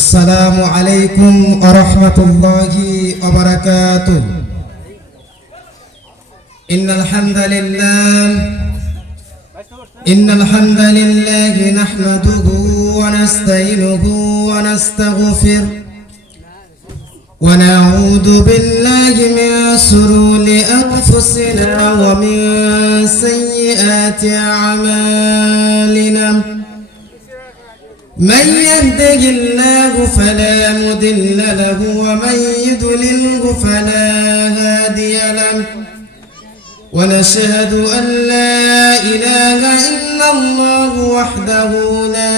السلام عليكم ورحمة الله وبركاته. إن الحمد لله نحمده ونستعينه ونستغفر ونعوذ بالله من شرور أنفسنا ومن سيئات أعمالنا. من يهده الله فلا مضل له ومن يضلله فلا هادي له. ونشهد أن لا إله إلا الله وحده لا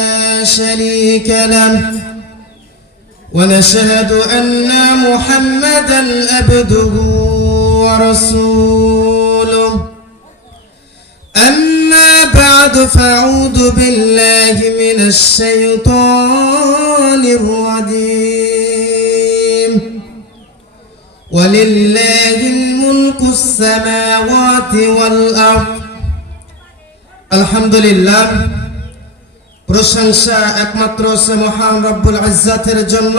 شريك له. ونشهد أن محمدا عبده ورسوله. أما بعد فأعوذ بالله من الشيطان الرجيم. ولله الملك السماوات والأرض. আলহামদুলিল্লাহ, প্রশংসা একমাত্র সে মহান রব্বুল ইজ্জতের জন্য,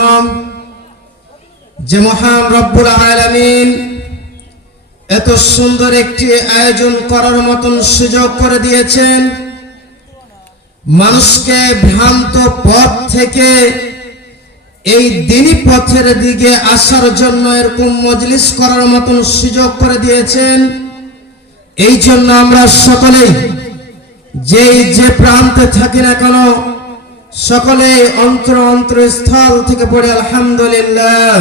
যে মহান রব্বুল আলামিন এত সুন্দর একটি আয়োজন করার মতন সুযোগ করে দিয়েছেন। মানুষকে ভ্রান্ত পথ থেকে এই দ্বীনি পথের দিকে আসার জন্য এরকম মজলিস করার মতন সুযোগ করে দিয়েছেন। এই জন্য আমরা সকলেই যে প্রান্তে থাকি না কেন, সকলে অন্তরস্থল থেকে পড়ে আলহামদুলিল্লাহ।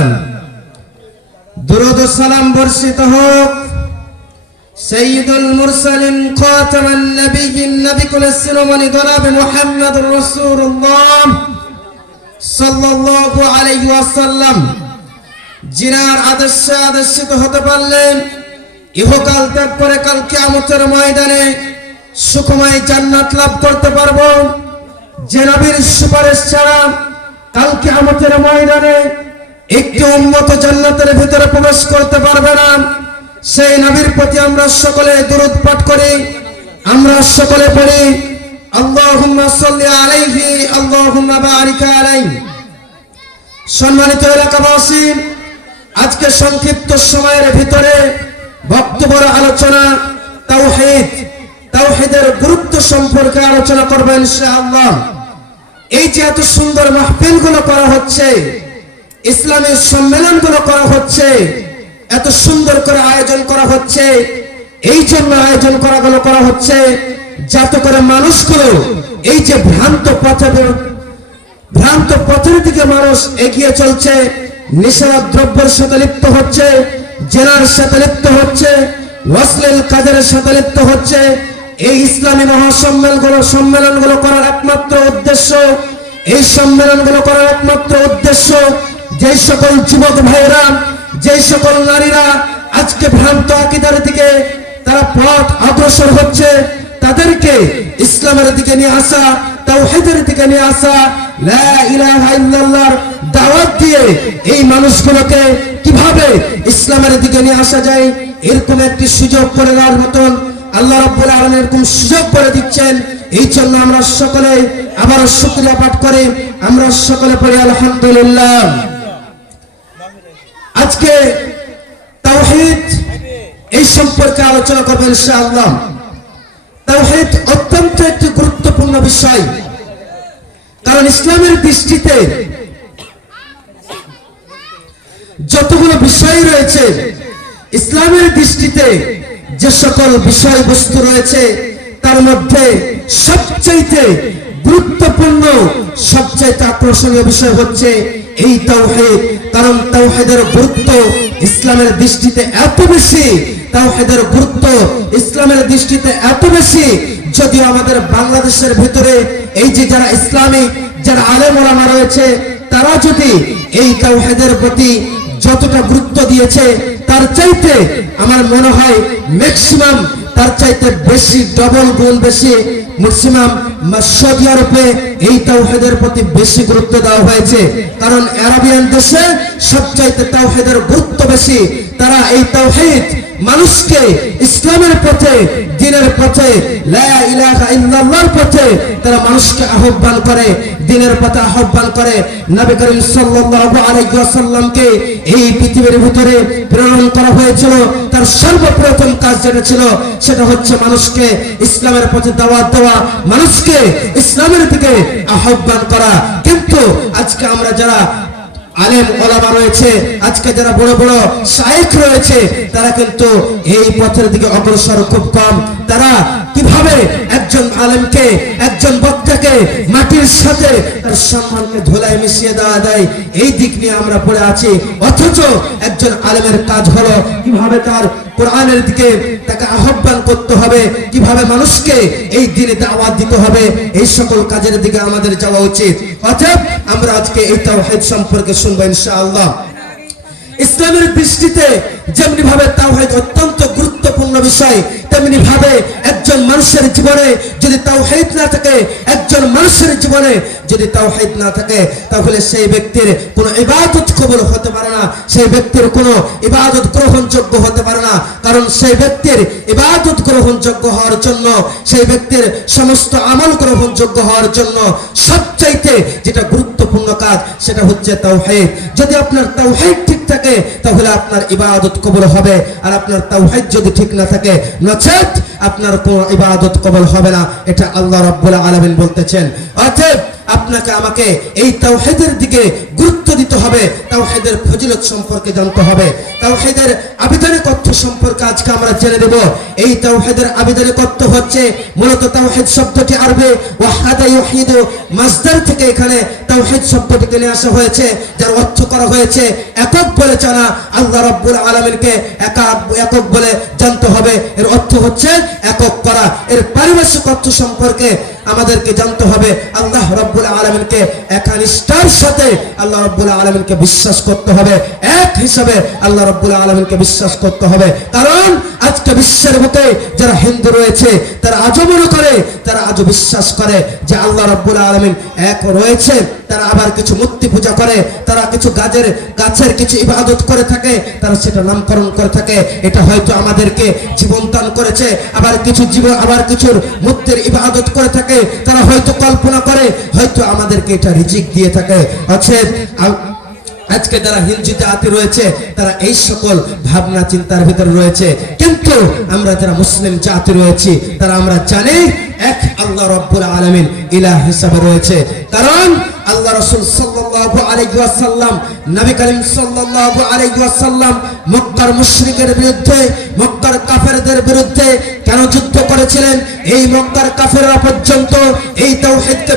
দুরূদ ও সালাম বর্ষিত হোক সাইয়্যিদুল মুরসালিন খাতামান নবিয়্যিন নবী কুল শিরোমণি জনাব মুহাম্মদুর রাসূলুল্লাহ সাল্লাল্লাহু আলাইহি ওয়াসাল্লাম, যিনার আদর্শে আদর্শিত হতে পারলেন ইহকাল ত্যাগ করে কাল কিয়ামতের ময়দানে সুখময় জান্নাত লাভ করতে পারবো। যে নবীর সুপারিশ ছাড়া কাল কিয়ামতের ময়দানে একটি উম্মত জান্নাতের ভিতরে প্রবেশ করতে পারবে না, সেই নবীর প্রতি আমরা সকলে দুরূদ পাঠ করি। আমরা সকলে পড়ি আল্লাহুম্মা সাল্লি আলাইহি আল্লাহুম্মা বারিক আলাইহি। সম্মানিত এলাকাবাসী, আজকে সংক্ষিপ্ত সময়ের ভিতরে বক্তব্যের আলোচনা তাওহীদের গুরুত্ব সম্পর্কে আলোচনা করব ইনশাআল্লাহ। এই যে এত সুন্দর মাহফিলগুলো করা হচ্ছে, ইসলামের সম্মেলনগুলো করা হচ্ছে, এত সুন্দর করে আয়োজন করা হচ্ছে, এই জন্য আয়োজন করা হচ্ছে যাতে করে মানুষগুলো এই যে ভ্রান্ত পথের দিকে মানুষ এগিয়ে চলছে, নিশার দ্রব্যের সাথে লিপ্ত হচ্ছে, জেনার সাথে লিপ্ত হচ্ছে, অশ্লীল কাজের সাথে লিপ্ত হচ্ছে। এই ইসলামী সম্মেলনগুলো করার একমাত্র উদ্দেশ্য, এই সম্মেলনগুলো করার একমাত্র উদ্দেশ্য, যে সকল যুবক ভাইরা, যে সকল নারীরা আজকে ভ্রান্ত আকীদার দিকে তারা পথ অগ্রসর হচ্ছে, তাদেরকে ইসলামের দিকে নিয়ে আসা, তাওহীদের দিকে নিয়ে আসা, লা ইলাহা ইল্লাল্লাহর দাওয়াত দিয়ে এই মানুষগুলোকে কিভাবে ইসলামের দিকে নিয়ে আসা যায়, এরকম একটি সুযোগ করে দেওয়ার মতন আল্লাহ রাব্বুল আলামিন এরকম সুযোগ করে দিচ্ছেন। এই জন্য আমরা সকলে আবার শুকরিয়া পাঠ করি, আমরা সকলে পড়ি আলহামদুলিল্লাহ। আজকে তাওহীদ এই সম্পর্কে আলোচনা করব ইনশাআল্লাহ। তাওহীদ অত্যন্ত একটি গুরুত্বপূর্ণ বিষয়, কারণ ইসলামের দৃষ্টিতে যতগুলো বিষয় রয়েছে, ইসলামের দৃষ্টিতে যে সকল বিষয়বস্তু রয়েছে, তার মধ্যে সবচেয়ে গুরুত্বপূর্ণ, সবচেয়ে আকর্ষণীয় বিষয় হচ্ছে এই তাওহীদ। কারণ তাওহীদের গুরুত্ব ইসলামের দৃষ্টিতে এত বেশি, তাওহীদের গুরুত্ব ইসলামের দৃষ্টিতে এত বেশি, যদিও আমাদের বাংলাদেশের ভিতরে এই যে যারা ইসলামী যারা আলেম ওলামা রয়েছে, তারা যদি এই তাওহীদের প্রতি যতটা গুরুত্ব দিয়েছে, তার চাইতে আমার মনে হয় ম্যাক্সিমাম তার চাইতে বেশি, ডবল গুণ বেশি ম্যাক্সিমাম সৌদি আরবে এই তাওহীদের প্রতি বেশি গুরুত্ব দেওয়া হয়েছে। কারণ আরবিয়ান দেশে সবচাইতে তাওহীদের গুরুত্ব বেশি। তারা এই তাওহীদ মানুষকে ইসলামের পথে দ্বীনের পথে, লা ইলাহা ইল্লাল্লাহর পথে তারা মানুষকে আহ্বান করে, দ্বীনের পথে আহ্বান করে। নবী করিম সাল্লাল্লাহু আলাইহি ওয়াসাল্লামকে এই পৃথিবীর ভিতরে প্রেরণ করা হয়েছিল। তার সর্বপ্রথম কাজ যেটা ছিল সেটা হচ্ছে মানুষকে ইসলামের পথে দাওয়াত দেওয়া, মানুষকে ইসলামের দিকে আহ্বান করা। কিন্তু আজকে আমরা যারা আলেম ওলামা রয়েছে, আজকে যারা বড় বড় শায়েখ রয়েছে, তারা কিন্তু এই পথের দিকে অগ্রসর খুব কম। তারা কিভাবে একজন আলেমকে, একজন বক্তাকে মাটির সাথে তার সম্মানকে ধুলায় মিশিয়ে দেওয়া যায়, এই দিক নিয়ে আমরা পড়ে আছি। অথচ একজন আলেমের কাজ হলো কিভাবে তার কোরআনের দিকে তাকে আহ্বান করতে হবে, কিভাবে মানুষকে এই দিনে দাওয়াত দিতে হবে, এই সকল কাজের দিকে আমাদের যাওয়া উচিত। অতএব আমরা আজকে এই তাওহীদ সম্পর্কে শুনবো ইনশাআল্লাহ। ইসলামের দৃষ্টিতে যেমনি ভাবে তাওহীদ অত্যন্ত গুরুত্বপূর্ণ বিষয়, তেমনি ভাবে একজন মানুষের জীবনে যদি তাওহীদ না থাকে, একজন মানুষের জীবনে যদি তাওহীদ না থাকে, তাহলে সেই ব্যক্তির কোনো ইবাদত কবুল হতে পারে না, সেই ব্যক্তির কোনো ইবাদত গ্রহণযোগ্য হতে পারে না। কারণ সেই ব্যক্তির ইবাদত গ্রহণযোগ্য হওয়ার জন্য, সেই ব্যক্তির সমস্ত আমল গ্রহণযোগ্য হওয়ার জন্য সবচাইতে যেটা গুরুত্বপূর্ণ কাজ সেটা হচ্ছে তাওহীদ। যদি আপনার তাওহীদ ঠিক থাকে তাহলে আপনার ইবাদত কবুল হবে, আর আপনার তাওহীদ যদি ঠিক না থাকে নচেত আপনার কোনো ইবাদত কবুল হবে না। এটা আল্লাহ রাব্বুল আলামিন বলতেছেন। অতএব আপনাকে আমাকে এই তাওহীদের দিকে গুরুত্ব দিতে হবে, তাওহীদের ফজিলত সম্পর্কে জানতে হবে, তাওহীদের আবিধানিক অর্থ সম্পর্কে আজকে আমরা জেনে দেব। এই তাওহীদের আবিধানিক অর্থ হচ্ছে, মূলত তাওহীদ শব্দটি আরবি ওয়াহাদা ইউহিদু মাসদার থেকে এখানে তাওহীদ শব্দটিকে নিয়ে আসা হয়েছে, যার অর্থ করা হয়েছে একক বলে জানা, আল্লাহ রাব্বুল আলামিনকে একক বলে জানতে হবে। এর অর্থ হচ্ছে একক করা। এর পারিভাষিক অর্থ সম্পর্কে আমাদেরকে জানতে হবে, আল্লাহ রাব্বুল আলামিনকে একনিষ্ঠার সাথে আল্লাহ রাব্বুল আলামিনকে বিশ্বাস করতে হবে, এক হিসাবে আল্লাহ রাব্বুল আলামিনকে বিশ্বাস করতে হবে। কারণ আজকে বিশ্বের মধ্যে যারা হিন্দু রয়েছে তারা আজও মনে করে, তারা আজও বিশ্বাস করে যে আল্লাহ রাব্বুল আলামিন এক রয়েছে। তারা আবার কিছু মূর্তি পূজা করে, তারা কিছু গাছের কিছু ইবাদত করে থাকে, তারা সেটা নামকরণ করে থাকে। এটা হয়তো আমাদেরকে জীবন দান করেছে, আবার কিছুর মূর্তির ইবাদত করে থাকে, তারা হয়তো কল্পনা করে, হয়তো আমাদেরকে এটা রিজিক দিয়ে থাকে। অতএব আজকে যারা হিন্দু জাতি রয়েছে তারা এই সকল ভাবনা চিন্তার ভিতরে রয়েছে। কিন্তু আমরা যারা মুসলিম জাতি রয়েছি তারা আমরা জানি এক আল্লাহ রাব্বুল আলামিন ইলাহ হিসাবে রয়েছে। কারণ আল্লাহ রাসূল সাল্লাল্লাহু আলাইহি ওয়াসাল্লাম, নবী করিম সাল্লাল্লাহু আলাইহি ওয়াসাল্লাম মক্কার মুশরিকের বিরুদ্ধে, মক্কার কাফেরদের বিরুদ্ধে কেন যুদ্ধ করেছিলেন? এই মক্কার কাফেররা পর্যন্ত এই তাওহীদকে